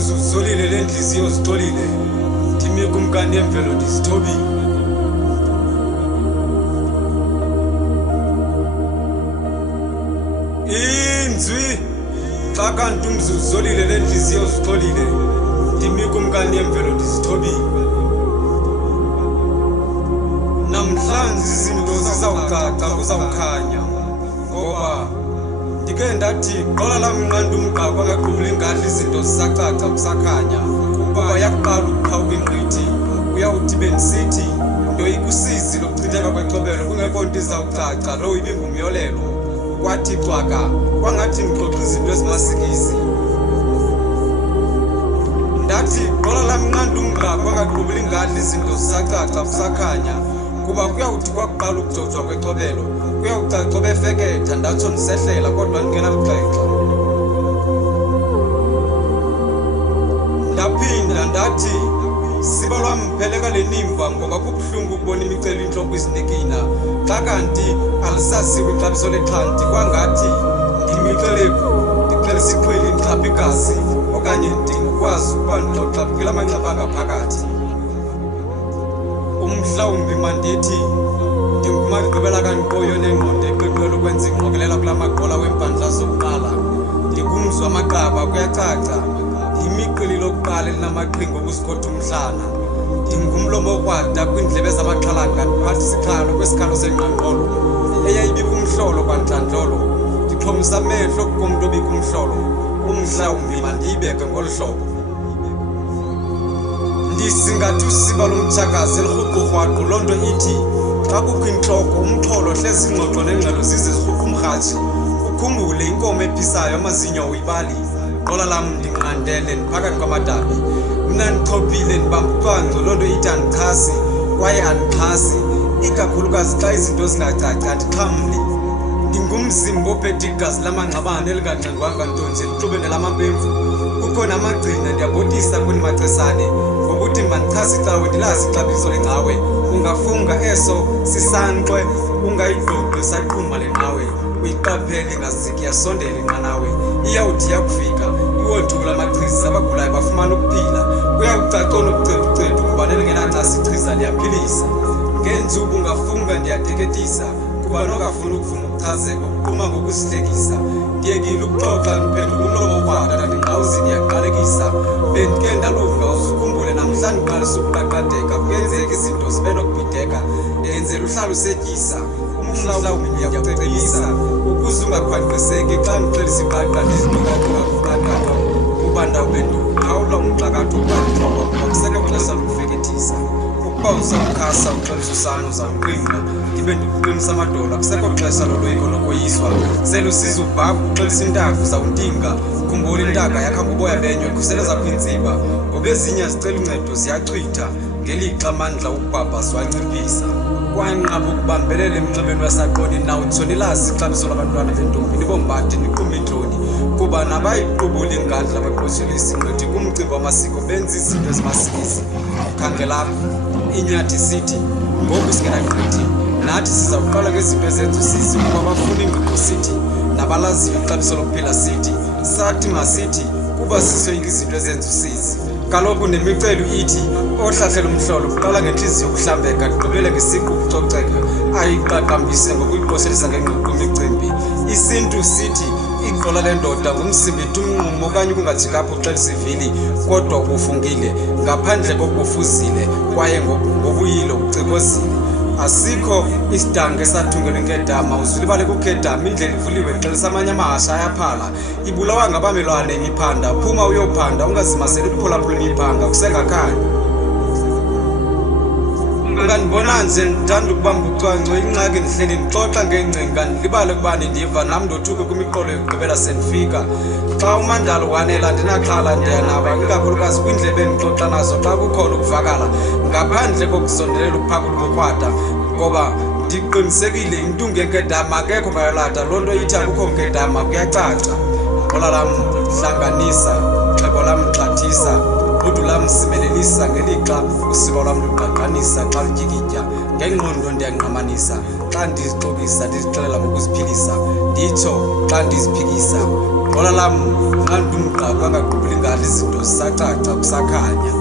umzuzu solile lenhliziyo zixolile ndimi kumkani yemvelo ndizithobile inzwi xa kanti umzuzu solile lenhliziyo zixolile ndimi kumkani yemvelo ndizithobile namhlanje izinto zizawucaca kuzawukhanya ngoba ndike ndathi qola lamnqanda umqa kwakaqubula ingadla izinto zisacaca kusakhanya kuba yaqala ukuqhawuka ingqithi uyawuthi bendisithi ndoyikusizi lokuchitheka kwexobelo kungekho nto izawucaca lo ibingumyolelo kwathi xwaka kwangathi ndixoxa izinto ezimasikizi ndathi qola lamnqanda umqa kwakaqubula ingadla izinto zisacaca kusakhanya kuba kuyawuthi kwakuqala ukujojwa kwexobelo kuyawucaca obefeketha ndatsho ndisehlela kodwa ndingenamxexa ndaphinda ndathi siba lwampheleka le nimva ngoba kubuhlungu ukubona imicelo intloko izinikina xa kanti alisasiwe ixabiso lexhanti kwangathi ndimixeleku ndixelisa iqhweli ndixhapha igazi okanye ndingakwazi ukuba ndixoxa kula manxeba angaphakathi umhlawumbi mandithi ndingumagqibela kankqoyo nengqondo eqiqela ukwenza ingqokelela kula maqola wempandla zokuqala ndikumzwa amaqaba kuyacaca imiqili lokuqala elinamaqhinga okusikhotha umhlana ndingumlomo okwada kwiindlebe zamaxhalanga ndiphatha isikhalo kwesikhalo senqanqolo eyayibika umhlolo kwantlandlolo ndixhomisa amehlo kumntu obika umhlolo umhlawumbi mandiyibeke ngolu hlobo ndisingathi usiba lomtshakazi elirhuqurhwaqo loo nto ithi xa kukho intloko umxholo hlezi ingxoxo nengxelo zize zirhuqa umrhatshi ukhumbule inkomo ephisayo amazinyo uyibali qola lam ndinqandele ndiphakathi kwamadabi mna ndichophile ndibamba ucwangco loo nto ithi andichasi kwaye andixhasi ikakhulukazi xa izinto zingacaci andixhamli ndingumzimba ophethe igazi lamangxabane elinganxengwanga nto nje lixubene lamapemvu kukho namagcina ndiyabotisa kuni macesane ngokuthi mandichase icawe ndilazi ixabiso lengcawe ungafunga eso sisankxwe ungayidloqi saqhuma lengqawe uyiqaphele ingaziki yasondela inqanawe iyawuthi yakufika iwothula amachiza abagulayo bafumana ukuphila kuyawucaca onokuceducedu kuba nelingenancasa ichiza liyaphilisa ngenzubu ungafunga ndiyateketisa kuba nokafuna ukuvuma ukuchazeka ukuqhuma ngokusihlekisa ndiyekile ukuxoxa ndiphenduka umlomo okwada ndingqawuzi ndiyaqalekisa bendike ndalunga uzukhumbule namhlanje uqalisa ukuqaqadeka kuyenzeka izinto zibe nokubhideka ndenzela uhlala usetyisa umhlawumbi ndiyakucebisa ukuze ungakhwankqiseki xa ndixelisa iqaqa ndiziqoqaqoqaqaqaqo kuba ndawube ndiqhawula umxakatho ukwantloko kusele xesha lokufekethisa ukuba uzawukhasa uxelisa usana uzawuqinga ndibe ndikuqinisa amadolo akusekho xesha loloyiko lokoyiswa selusiza ubhabha uxelisa intaka uzawuntinga khumbula intaka yakha ngoboya benywe khuseleza kwintsiba ngoba ezinye zicela uncedo ziyachwitha ngelixa amandla ukubhabha ziwanciphisa kwanqaba ukubambelela emnxebeni wasaqoni nawutsho nilazi ixabiso labantwana bentombi nibombade niqhume iintloni kuba nabayiqubula ingadla abaqoshela isinqithi kumcimbi wamasiko benza izinto ezimasikizi khangelapho inyathi sithi ngoku singenaqhithi nathi sizawuqala ngezinto ezenza usisi kuba bafuna ingqiqo sithi nabalaziyo ixabiso lokuphila sithi sathi masithi kuba sisoyika izinto ezenza usisi kaloku nemicelo ithi ohlahlela umhlolo kuqala ngentliziyo yokuhlambeka kugqibele ngesiqu ukucoceka ayiqaqambise ngokuyiqoshelisa ngengqiqo imicimbi isintu sithi iqola lendoda ngumsimbitha umnqumo okanye ukungajikapho uxelisa ivili kodwa ubufungile ngaphandle kokubufuzile kwaye ngobuyilo ucikozile asikho isidanga esathungelwe ngedama uzulibale kukhedama indlela ivuliwe ixelisa amanye amahasha ayaphala ibulawa ngabamelwane imiphanda phuma uyophanda ungazimaseli ukuphulaphula imiphanga kusengakhanya ungandibona nje ndithanda ukubamba ucwangco ingxaki ndihleli ndixoxa ngengcinga ndilibale ukuba nindiva nam ndothuke kwimiqolo yokugqibela sendifika xa umandlalo wanela andinaxhala ndiyanaba ikakhulukazi kwindlebe endixoxa nazo xa kukhona ukuvakala ngaphandle kokusondelela ukuphakula kokrwada ngoba ndiqinisekile intungu enkedama akekho bayolata loo nto ithi akukho nkedama kuyacaca qola lam hlanganisa xhego lam xhathisa udu lam simeleli ndiyabulisa ngelixa usiko lwam luqaqanisa xa lutyikitya ngengqondo ndiyanqamanisa xa ndizixokisa ndizixelela ngokuziphilisa nditsho xa ndiziphikisa qola lam nqandumqa kwangaqubuli ngalo izinto zisacaca kusakhanya